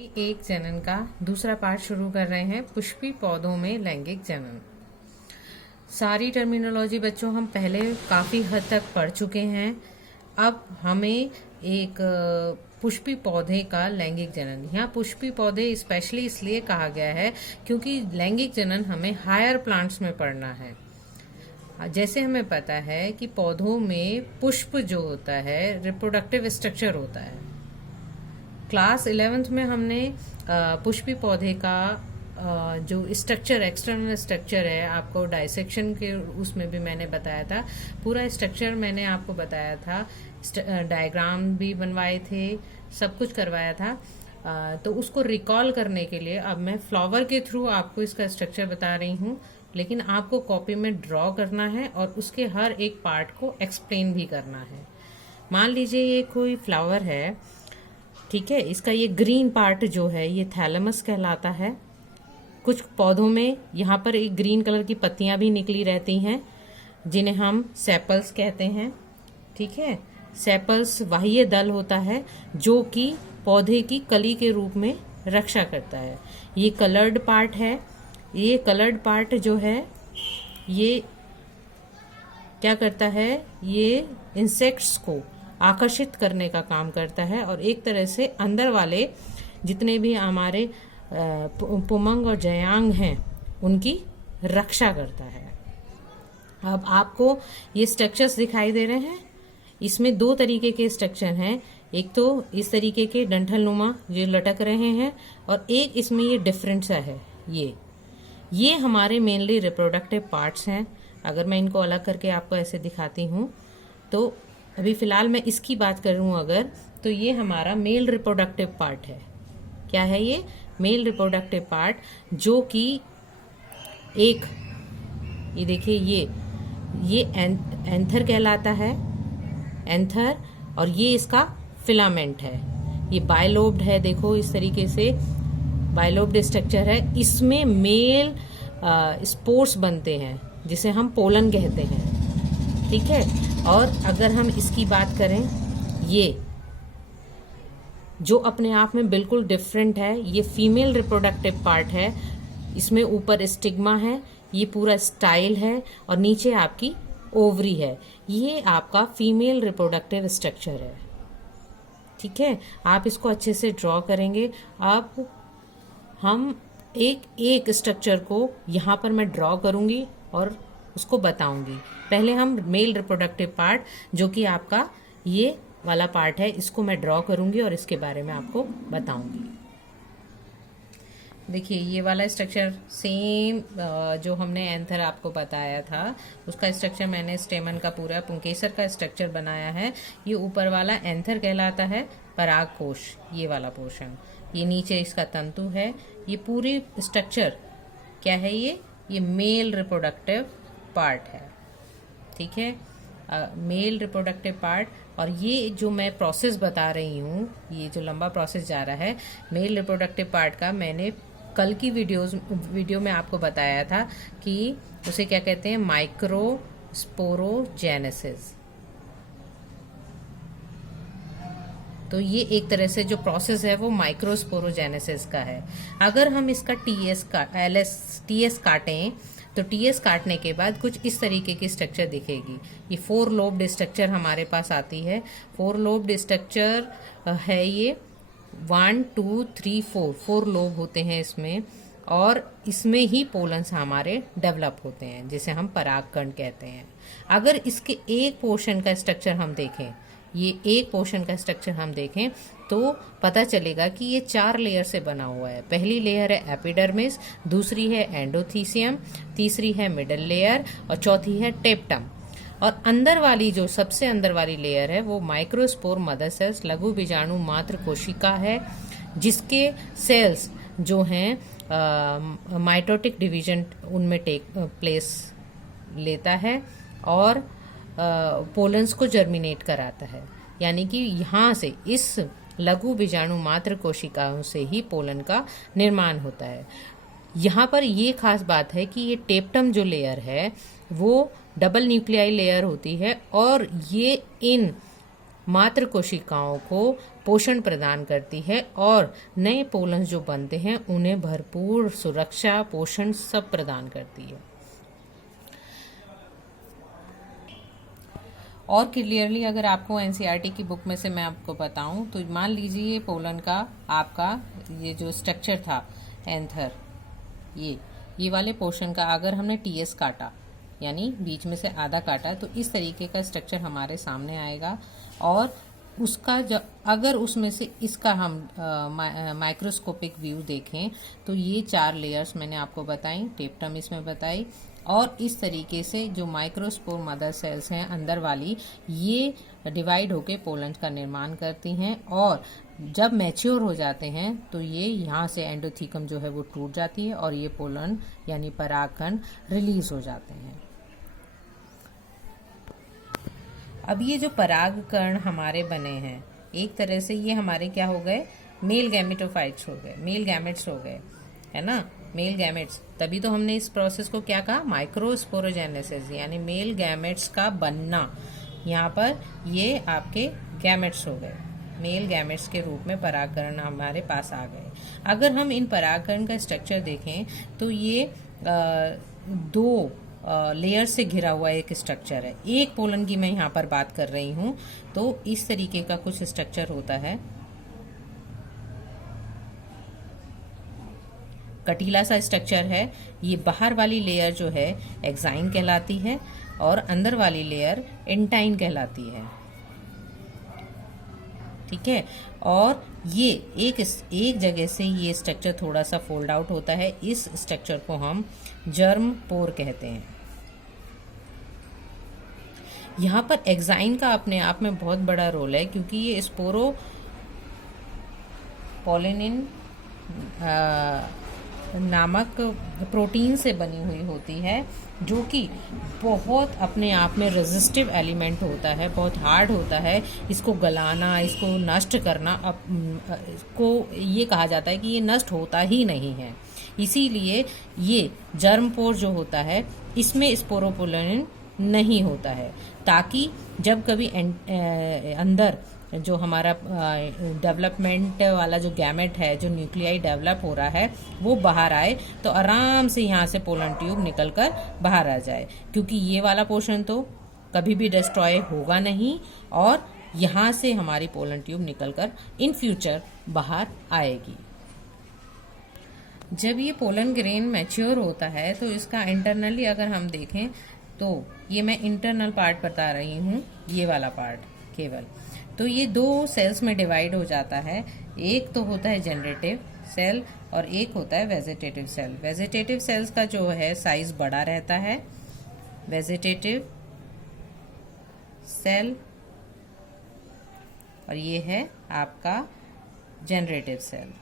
एक जनन का दूसरा पार्ट शुरू कर रहे हैं। पुष्पी पौधों में लैंगिक जनन। सारी टर्मिनोलॉजी बच्चों हम पहले काफ़ी हद तक पढ़ चुके हैं। अब हमें एक पुष्पी पौधे का लैंगिक जनन, यहाँ पुष्पी पौधे स्पेशली इसलिए कहा गया है क्योंकि लैंगिक जनन हमें हायर प्लांट्स में पढ़ना है। जैसे हमें पता है कि पौधों में पुष्प जो होता है रिप्रोडक्टिव स्ट्रक्चर होता है। क्लास 11th में हमने पुष्पी पौधे का जो स्ट्रक्चर, एक्सटर्नल स्ट्रक्चर है, आपको डाइसेक्शन के उसमें भी मैंने बताया था। पूरा स्ट्रक्चर मैंने आपको बताया था, डायग्राम भी बनवाए थे, सब कुछ करवाया था। तो उसको रिकॉल करने के लिए अब मैं फ्लावर के थ्रू आपको इसका स्ट्रक्चर बता रही हूँ, लेकिन आपको कॉपी में ड्रॉ करना है और उसके हर एक पार्ट को एक्सप्लेन भी करना है। मान लीजिए ये कोई फ्लावर है, ठीक है, इसका ये ग्रीन पार्ट जो है ये थैलेमस कहलाता है। कुछ पौधों में यहाँ पर एक ग्रीन कलर की पत्तियां भी निकली रहती हैं जिन्हें हम सेपल्स कहते हैं। ठीक है, सेपल्स बाह्य दल होता है जो कि पौधे की कली के रूप में रक्षा करता है। ये कलर्ड पार्ट है। ये कलर्ड पार्ट जो है ये क्या करता है, ये इंसेक्ट्स को आकर्षित करने का काम करता है और एक तरह से अंदर वाले जितने भी हमारे पुमंग और जयांग हैं उनकी रक्षा करता है। अब आपको ये स्ट्रक्चर्स दिखाई दे रहे हैं। इसमें दो तरीके के स्ट्रक्चर हैं। एक तो इस तरीके के डंठल नुमा जो लटक रहे हैं और एक इसमें ये डिफरेंट सा है। ये हमारे मेनली रिप्रोडक्टिव पार्ट्स हैं। अगर मैं इनको अलग करके आपको ऐसे दिखाती हूँ तो अभी फिलहाल मैं इसकी बात करूं अगर, तो ये हमारा मेल रिप्रोडक्टिव पार्ट है। क्या है ये? मेल रिप्रोडक्टिव पार्ट, जो कि एक, ये देखिए ये एंथर कहलाता है, एंथर, और ये इसका फिलामेंट है। ये बायलोब्ड है, देखो इस तरीके से बायलोब्ड स्ट्रक्चर है। इसमें मेल स्पोर्स बनते हैं जिसे हम पोलन कहते हैं। ठीक है, और अगर हम इसकी बात करें, ये जो अपने आप में बिल्कुल डिफरेंट है, ये फीमेल रिप्रोडक्टिव पार्ट है। इसमें ऊपर स्टिग्मा है, ये पूरा स्टाइल है और नीचे आपकी ओवरी है। ये आपका फीमेल रिप्रोडक्टिव स्ट्रक्चर है। ठीक है, आप इसको अच्छे से ड्रॉ करेंगे। अब हम एक एक स्ट्रक्चर को यहाँ पर मैं ड्रॉ करूंगी और उसको बताऊंगी। पहले हम मेल रिप्रोडक्टिव पार्ट, जो कि आपका ये वाला पार्ट है, इसको मैं ड्रॉ करूंगी और इसके बारे में आपको बताऊंगी। देखिए ये वाला स्ट्रक्चर सेम जो हमने एंथर आपको बताया था उसका स्ट्रक्चर मैंने स्टेमन का पूरा पुंकेसर का स्ट्रक्चर बनाया है। ये ऊपर वाला एंथर कहलाता है, पराग कोश ये वाला पोर्शन, ये नीचे इसका तंतु है। ये पूरी स्ट्रक्चर क्या है, ये मेल रिप्रोडक्टिव पार्ट है। ठीक है, मेल रिप्रोडक्टिव पार्ट। और ये जो मैं प्रोसेस बता रही हूँ, ये जो लंबा प्रोसेस जा रहा है मेल रिप्रोडक्टिव पार्ट का, मैंने कल की वीडियो में आपको बताया था कि उसे क्या कहते हैं, माइक्रोस्पोरोजेनेसिस। तो ये एक तरह से जो प्रोसेस है वो माइक्रोस्पोरोजेनेसिस का है। अगर हम इसका टीएस काटें तो टीएस काटने के बाद कुछ इस तरीके की स्ट्रक्चर दिखेगी। ये 4 लोब्ड स्ट्रक्चर हमारे पास आती है। 4 लोब्ड स्ट्रक्चर है ये, 1 2 3 4 लोब होते हैं इसमें, और इसमें ही पोलन्स हमारे डेवलप होते हैं जिसे हम परागकण कहते हैं। अगर इसके एक पोर्शन का स्ट्रक्चर हम देखें, ये एक पोर्शन का स्ट्रक्चर हम देखें तो पता चलेगा कि ये 4 लेयर से बना हुआ है। पहली लेयर है एपिडर्मिस, दूसरी है एंडोथीसियम, तीसरी है मिडल लेयर और चौथी है टेप्टम। और अंदर वाली जो सबसे अंदर वाली लेयर है वो माइक्रोस्पोर मदर सेल्स, लघु बीजाणु मात्र कोशिका है, जिसके सेल्स जो हैं माइटोटिक डिवीजन उनमें टेक प्लेस लेता है और पोलन्स को जर्मिनेट कराता है। यानी कि यहाँ से इस लघु बीजाणु मात्र कोशिकाओं से ही पोलन का निर्माण होता है। यहाँ पर ये खास बात है कि ये टेप्टम जो लेयर है वो डबल न्यूक्लियाई लेयर होती है और ये इन मात्र कोशिकाओं को पोषण प्रदान करती है और नए पोलन जो बनते हैं उन्हें भरपूर सुरक्षा, पोषण सब प्रदान करती है। और क्लियरली अगर आपको एनसीईआरटी की बुक में से मैं आपको बताऊं तो मान लीजिए ये पोलन का आपका ये जो स्ट्रक्चर था एंथर, ये वाले पोर्शन का अगर हमने टीएस काटा यानी बीच में से आधा काटा तो इस तरीके का स्ट्रक्चर हमारे सामने आएगा। और उसका अगर उसमें से इसका हम माइक्रोस्कोपिक व्यू देखें तो ये 4 लेयर्स मैंने आपको बताई, टेप्टम इसमें बताई, और इस तरीके से जो माइक्रोस्पोर मदर सेल्स हैं अंदर वाली, ये डिवाइड होके पोलन का निर्माण करती हैं और जब मैच्योर हो जाते हैं तो ये यहाँ से एंडोथीकम जो है वो टूट जाती है और ये पोलन यानी परागकण रिलीज हो जाते हैं। अब ये जो परागकण हमारे बने हैं एक तरह से ये हमारे क्या हो गए, मेल गैमेटोफाइट्स हो गए, मेल गैमेट्स हो गए, है ना, मेल गैमेट्स। तभी तो हमने इस प्रोसेस को क्या कहा, माइक्रोस्पोरोजेनेसिस, यानी मेल गैमेट्स का बनना। यहाँ पर ये आपके गैमेट्स हो गए, मेल गैमेट्स के रूप में परागकण हमारे पास आ गए। अगर हम इन परागकण का स्ट्रक्चर देखें तो ये 2 लेयर से घिरा हुआ एक स्ट्रक्चर है। एक पोलन की मैं यहाँ पर बात कर रही हूँ तो इस तरीके का कुछ स्ट्रक्चर होता है, कटीला सा स्ट्रक्चर है। ये बाहर वाली लेयर जो है एक्साइन कहलाती है और अंदर वाली लेयर एंटाइन कहलाती है, ठीक है। और ये एक जगह से ये स्ट्रक्चर थोड़ा सा फोल्ड आउट होता है, इस स्ट्रक्चर को हम जर्म पोर कहते हैं। यहाँ पर एक्साइन का अपने आप में बहुत बड़ा रोल है क्योंकि ये स्पोरो पोलिनिन नामक प्रोटीन से बनी हुई होती है जो कि बहुत अपने आप में रेजिस्टिव एलिमेंट होता है, बहुत हार्ड होता है। इसको गलाना, इसको नष्ट करना, इसको ये कहा जाता है कि ये नष्ट होता ही नहीं है। इसीलिए ये जर्मपोर जो होता है इसमें स्पोरोपोलिन नहीं होता है, ताकि जब कभी अंदर जो हमारा डेवलपमेंट वाला जो गैमेट है, जो न्यूक्लियाई डेवलप हो रहा है, वो बाहर आए तो आराम से यहाँ से पोलन ट्यूब निकलकर बाहर आ जाए, क्योंकि ये वाला पोर्शन तो कभी भी डिस्ट्रॉय होगा नहीं और यहाँ से हमारी पोलन ट्यूब निकलकर इन फ्यूचर बाहर आएगी। जब ये पोलन ग्रेन मैच्योर होता है तो इसका इंटरनली अगर हम देखें तो ये मैं इंटरनल पार्ट बता रही हूँ, ये वाला पार्ट केवल, तो ये 2 सेल्स में डिवाइड हो जाता है। एक तो होता है जनरेटिव सेल और एक होता है वेजिटेटिव सेल। वेजिटेटिव सेल्स का जो है साइज बड़ा रहता है, वेजिटेटिव सेल, और ये है आपका जनरेटिव सेल।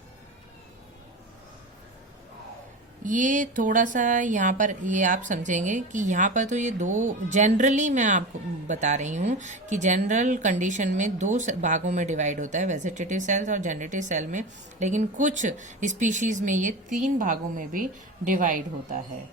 ये थोड़ा सा यहाँ पर ये आप समझेंगे कि यहाँ पर तो ये 2 जनरली मैं आपको बता रही हूँ कि जनरल कंडीशन में 2 भागों में डिवाइड होता है, वेजिटेटिव सेल्स और जनरेटिव सेल में, लेकिन कुछ स्पीशीज में ये 3 भागों में भी डिवाइड होता है।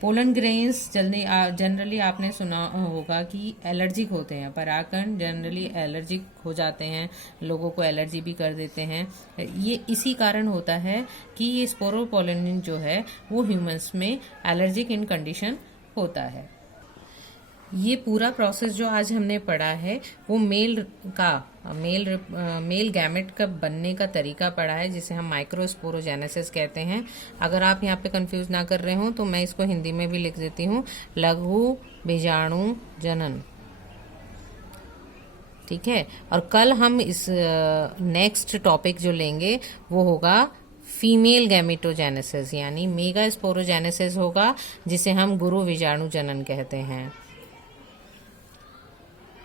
पोलन ग्रेन्स जनरली आपने सुना होगा कि एलर्जिक होते हैं, परागकण जनरली एलर्जिक हो जाते हैं, लोगों को एलर्जी भी कर देते हैं। ये इसी कारण होता है कि ये स्पोरोपोलिन जो है वो ह्यूमंस में एलर्जिक इन कंडीशन होता है। ये पूरा प्रोसेस जो आज हमने पढ़ा है वो मेल गैमेट का बनने का तरीका पढ़ा है, जिसे हम माइक्रोस्पोरोजेनेसिस कहते हैं। अगर आप यहाँ पे कंफ्यूज ना कर रहे हो तो मैं इसको हिंदी में भी लिख देती हूँ, लघु बीजाणु जनन, ठीक है। और कल हम इस नेक्स्ट टॉपिक जो लेंगे वो होगा फीमेल गैमेटोजेनेसिस, यानी मेगा स्पोरोजेनेसिस होगा, जिसे हम गुरु बीजाणु जनन कहते हैं।